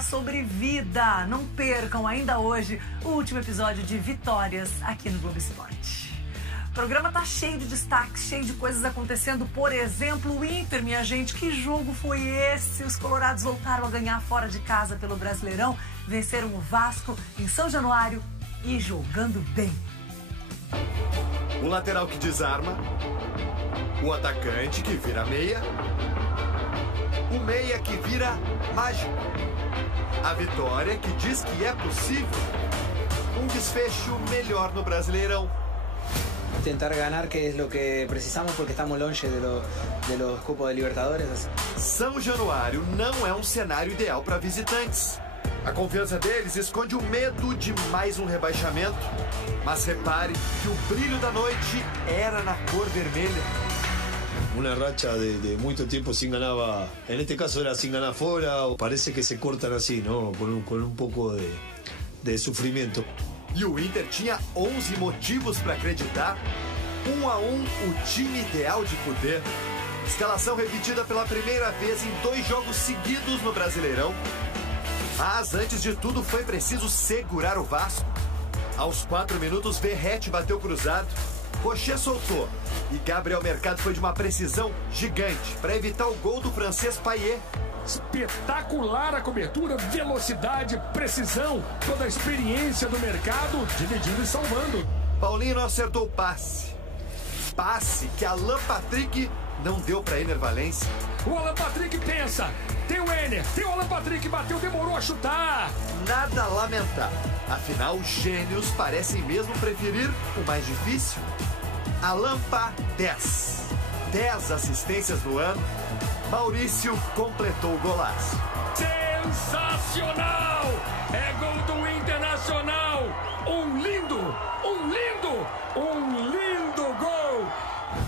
Sobre vida. Não percam ainda hoje o último episódio de Vitórias aqui no Globo Esporte. O programa tá cheio de destaques, cheio de coisas acontecendo. Por exemplo, o Inter, minha gente. Que jogo foi esse? Os colorados voltaram a ganhar fora de casa pelo Brasileirão. Venceram o Vasco em São Januário e jogando bem. O lateral que desarma. O atacante que vira meia. O meia que vira mágico. A vitória que diz que é possível. Um desfecho melhor no Brasileirão. Tentar ganar, que es lo que precisamos porque estamos longe de los cupos de Libertadores. São Januário não é um cenário ideal para visitantes. A confiança deles esconde o medo de mais um rebaixamento. Mas repare que o brilho da noite era na cor vermelha. Una racha de mucho tiempo sin ganar, en este caso era sin ganar fuera, parece que se cortan así, ¿no? Con un poco de sufrimiento. E o Inter tinha 11 motivos para acreditar. 1 a 1, o time ideal de Kudê. Escalação repetida pela primeira vez em 2 jogos seguidos no Brasileirão. Mas antes de tudo foi preciso segurar o Vasco. Aos 4 minutos, Verratti bateu cruzado. Rocher soltou e Gabriel Mercado foi de uma precisão gigante para evitar o gol do francês Payet. Espetacular a cobertura, velocidade, precisão, toda a experiência do Mercado, dividindo e salvando. Paulinho não acertou o passe. Passe que Alan Patrick não deu para Ener Valencia. O Alan Patrick pensa, tem o Ener, tem o Alan Patrick, bateu, demorou a chutar. Nada a lamentar. Afinal, os gênios parecem mesmo preferir o mais difícil. Alan Pa, 10 assistências no ano. Maurício completou o golaço. Sensacional! É gol do Internacional! Um lindo gol!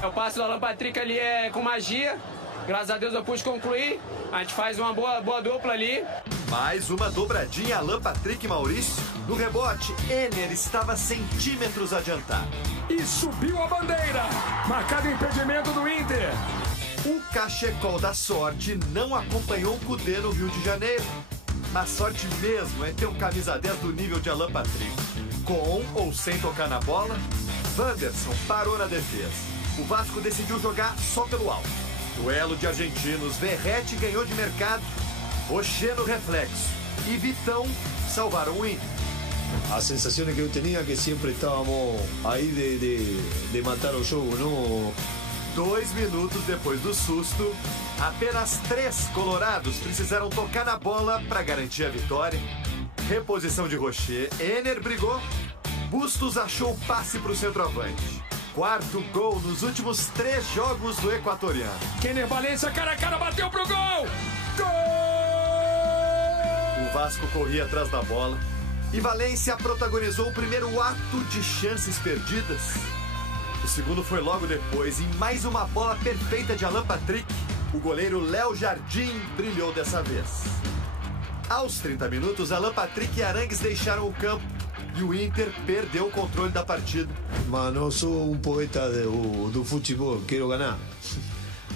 O passe do Alan Patrick ali é com magia. Graças a Deus eu pude concluir. A gente faz uma boa dupla ali. Mais uma dobradinha, Alan Patrick e Maurício. No rebote, Ener estava centímetros adiantado. E subiu a bandeira. Marcado impedimento do Inter. O cachecol da sorte não acompanhou o Kudê no Rio de Janeiro. Mas sorte mesmo é ter um camisa 10 do nível de Alan Patrick. Com ou sem tocar na bola, Wanderson parou na defesa. O Vasco decidiu jogar só pelo alto. Duelo de argentinos, Verratti ganhou de Mercado. Rocher no reflexo e Vitão salvaram o Inter. A sensación que yo tenía que siempre estábamos ahí de matar o jogo, ¿no? 2 minutos depois do susto, apenas 3 colorados precisaram tocar na bola para garantir a vitória. Reposição de Rocher, Ener brigou, Bustos achou o passe para o centroavante. 4º gol nos últimos 3 jogos do equatoriano. Ener Valencia cara a cara bateu pro gol! Gol! O Vasco corria atrás da bola e Valencia protagonizou o primeiro ato de chances perdidas. O segundo foi logo depois, em mais uma bola perfeita de Alan Patrick. O goleiro Léo Jardim brilhou dessa vez. Aos 30 minutos, Alan Patrick e Arangues deixaram o campo e o Inter perdeu o controle da partida. Mano, sou um poeta do futebol, quero ganhar.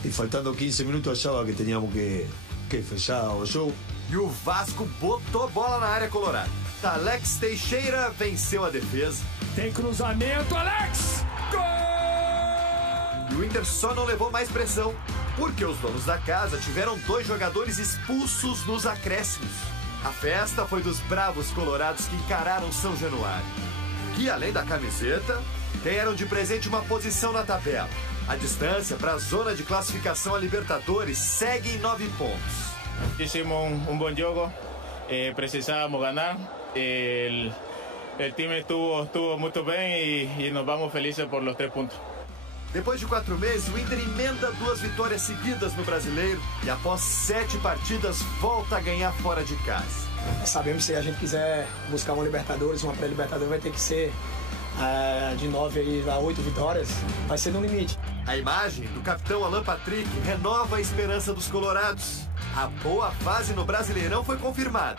E faltando 15 minutos achava que teníamos que fechar o jogo. E o Vasco botou bola na área colorada. Alex Teixeira venceu a defesa. Tem cruzamento, Alex! Gol! E o Inter só não levou mais pressão, porque os donos da casa tiveram 2 jogadores expulsos nos acréscimos. A festa foi dos bravos colorados que encararam São Januário, que além da camiseta, ganharam de presente uma posição na tabela. A distância para a zona de classificação a Libertadores segue em 9 pontos. Hicimos un buen juego, precisábamos ganar, el time estuvo muy bien y nos vamos felices por los 3 puntos. Depois de 4 meses, o Inter emenda 2 vitórias seguidas no Brasileiro e após 7 partidas volta a ganhar fora de casa. Sabemos que se a gente quiser buscar uma Libertadores, uma pré-Libertadores, vai ter que ser de 9 a 8 vitórias, vai ser no limite. A imagem do capitão Alan Patrick renova a esperança dos colorados. A boa fase no Brasileirão foi confirmada.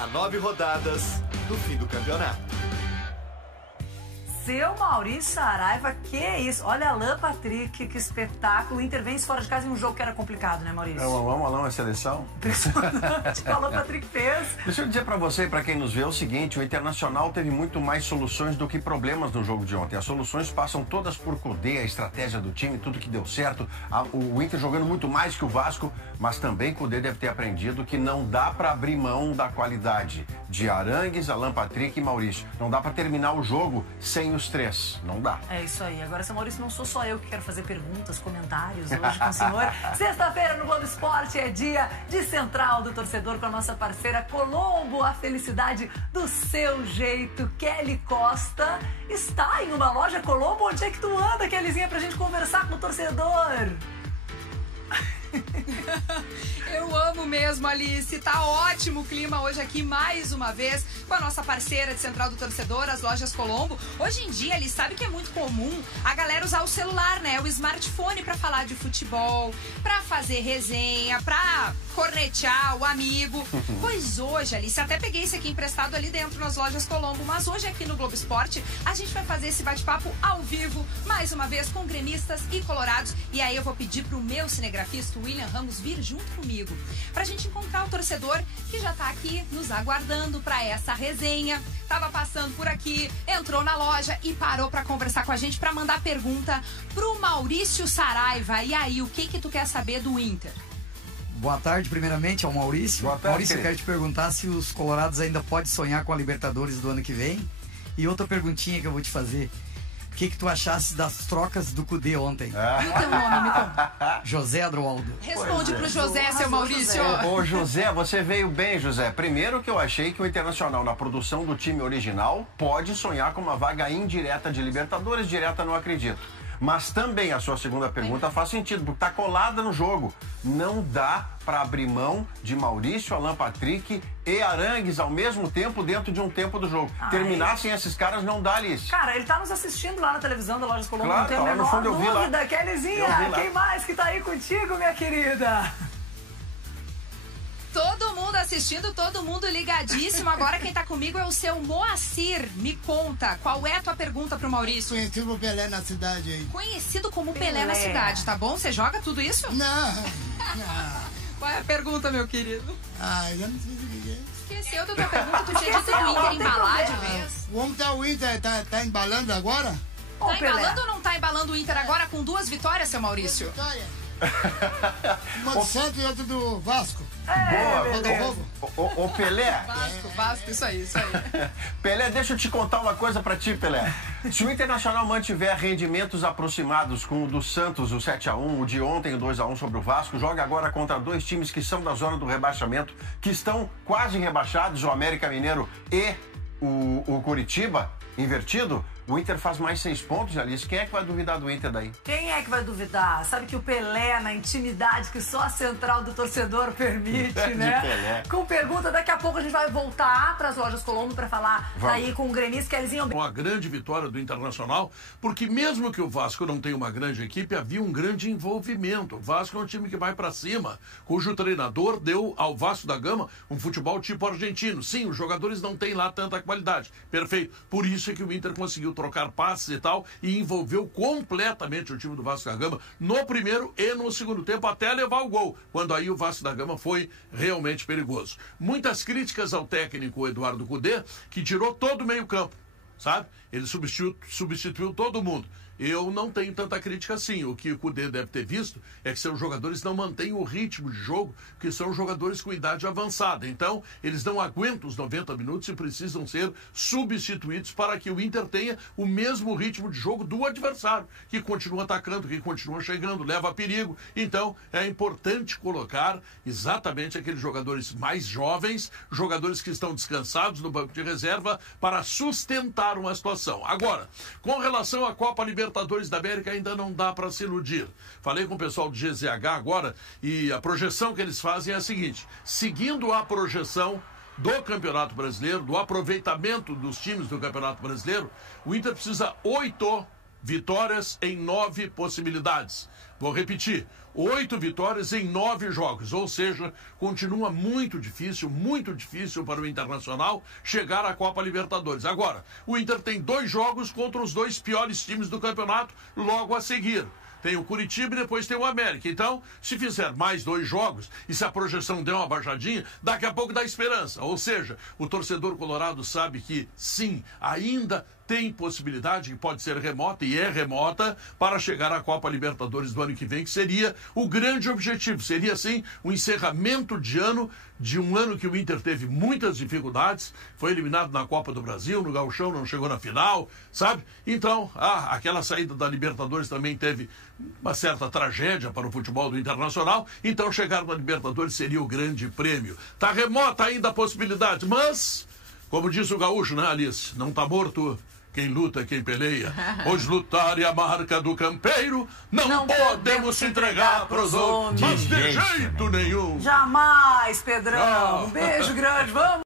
A 9 rodadas do fim do campeonato. Seu Maurício Saraiva, que isso? Olha, Alan Patrick, que espetáculo. O Inter vence fora de casa em um jogo que era complicado, né, Maurício? Alão é seleção? Impressionante o que o Alan Patrick fez. Deixa eu dizer pra você e pra quem nos vê o seguinte, o Internacional teve muito mais soluções do que problemas no jogo de ontem. As soluções passam todas por Cudê, a estratégia do time, tudo que deu certo. O Inter jogando muito mais que o Vasco, mas também Cudê deve ter aprendido que não dá pra abrir mão da qualidade de Arangues, Alan Patrick e Maurício. Não dá pra terminar o jogo sem os três. Não dá. É isso aí. Agora, seu Maurício, não sou só eu que quero fazer perguntas, comentários hoje com o senhor. Sexta-feira no Globo Esporte é dia de Central do Torcedor com a nossa parceira Colombo. A felicidade do seu jeito. Kelly Costa está em uma loja Colombo. Onde é que tu anda, Kellyzinha, pra gente conversar com o torcedor? Eu amo mesmo, Alice. Tá ótimo o clima hoje aqui, mais uma vez, com a nossa parceira de Central do Torcedor, as lojas Colombo. Hoje em dia, Alice, sabe que é muito comum a galera usar o celular, né? O smartphone pra falar de futebol, pra fazer resenha, pra cornetear o amigo. Pois hoje, Alice, até peguei esse aqui emprestado ali dentro nas lojas Colombo, mas hoje aqui no Globo Esporte, a gente vai fazer esse bate-papo ao vivo, mais uma vez, com gremistas e colorados. E aí eu vou pedir pro meu cinegrafista, William Ramos, vir junto comigo pra gente encontrar o torcedor que já tá aqui nos aguardando pra essa resenha. Tava passando por aqui, entrou na loja e parou pra conversar com a gente, pra mandar pergunta pro Maurício Saraiva. E aí, o que tu quer saber do Inter? Boa tarde, primeiramente, ao Maurício. Boa tarde, Maurício, eu quero te perguntar se os colorados ainda podem sonhar com a Libertadores do ano que vem. E outra perguntinha que eu vou te fazer. O que tu achasse das trocas do Cudê ontem? E teu nome, me conta. José Adroaldo. Responde pro José, seu Maurício. Ô José, você veio bem, José. Primeiro que eu achei que o Internacional, na produção do time original, pode sonhar com uma vaga indireta de Libertadores, direta não acredito. Mas também a sua segunda pergunta faz sentido, porque tá colada no jogo. Não dá para abrir mão de Maurício, Alan Patrick e Arangues ao mesmo tempo dentro de um tempo do jogo. Terminar sem esses caras não dá, Alice. Cara, ele tá nos assistindo lá na televisão da Lojas Colombo, claro, não tem a tá, no menor fundo eu vi dúvida. lá. Kellyzinha, quem mais que tá aí contigo, minha querida? Todo mundo assistindo, todo mundo ligadíssimo. Agora quem tá comigo é o seu Moacir. Me conta, qual é a tua pergunta pro Maurício? Conhecido como Pelé na cidade aí. Conhecido como Pelé na cidade, tá bom? Você joga tudo isso? Não. Qual é a pergunta, meu querido? Eu não sei o que é. Esqueceu da tua pergunta, tu tinha dito do Inter embalar de vez. Como tá o Inter? Tá embalando agora? Tá embalando ou não tá embalando o Inter agora com 2 vitórias, seu Maurício? Vitória. Uma do Santos e outra do Vasco. Boa, ô Pelé. Vasco, isso aí. Pelé, deixa eu te contar uma coisa pra ti, Pelé. Se o Internacional mantiver rendimentos aproximados com o do Santos, o 7-1, o de ontem, o 2-1 sobre o Vasco, joga agora contra 2 times que são da zona do rebaixamento, que estão quase rebaixados, o América Mineiro e o Curitiba, invertido, o Inter faz mais 6 pontos, Alice. Quem é que vai duvidar do Inter daí? Quem é que vai duvidar? Sabe que o Pelé, na intimidade que só a Central do Torcedor permite, né? Pelé. Com pergunta, daqui a pouco a gente vai voltar para as lojas Colombo para falar aí com o gremista Kellyzinho. Uma grande vitória do Internacional, porque mesmo que o Vasco não tenha uma grande equipe, havia um grande envolvimento. O Vasco é um time que vai para cima, cujo treinador deu ao Vasco da Gama um futebol tipo argentino. Sim, os jogadores não têm lá tanta qualidade. Perfeito. Por isso é que o Inter conseguiu trocar passes e tal, e envolveu completamente o time do Vasco da Gama no primeiro e no segundo tempo, até levar o gol, quando aí o Vasco da Gama foi realmente perigoso. Muitas críticas ao técnico Eduardo Cudê, que tirou todo o meio campo, sabe? Ele substituiu todo mundo. Eu não tenho tanta crítica assim. O que o Cudê deve ter visto é que seus jogadores não mantêm o ritmo de jogo, que são jogadores com idade avançada. Então, eles não aguentam os 90 minutos e precisam ser substituídos para que o Inter tenha o mesmo ritmo de jogo do adversário, que continua atacando, que continua chegando, leva perigo. Então, é importante colocar exatamente aqueles jogadores mais jovens, jogadores que estão descansados no banco de reserva, para sustentar uma situação. Agora, com relação à Copa Libertadores da América, ainda não dá para se iludir. Falei com o pessoal do GZH agora e a projeção que eles fazem é a seguinte: seguindo a projeção do Campeonato Brasileiro, do aproveitamento dos times do Campeonato Brasileiro, o Inter precisa 8 vitórias em 9 possibilidades. Vou repetir, 8 vitórias em 9 jogos, ou seja, continua muito difícil para o Internacional chegar à Copa Libertadores. Agora, o Inter tem 2 jogos contra os 2 piores times do campeonato logo a seguir. Tem o Curitiba e depois tem o América. Então, se fizer mais 2 jogos e se a projeção der uma baixadinha, daqui a pouco dá esperança. Ou seja, o torcedor colorado sabe que, sim, ainda tem possibilidade, que pode ser remota, e é remota, para chegar à Copa Libertadores do ano que vem, que seria o grande objetivo. Seria, sim, o encerramento de um ano que o Inter teve muitas dificuldades, foi eliminado na Copa do Brasil, no Gauchão, não chegou na final, sabe? Então, aquela saída da Libertadores também teve uma certa tragédia para o futebol do Internacional, então chegar na Libertadores seria o grande prêmio. Está remota ainda a possibilidade, mas, como disse o gaúcho, né, Alice? Não está morto quem luta, quem peleia. Pois lutar é a marca do campeiro. Não podemos se entregar pros outros, mas de jeito nenhum. Jamais, Pedrão. Um beijo grande. Vamos.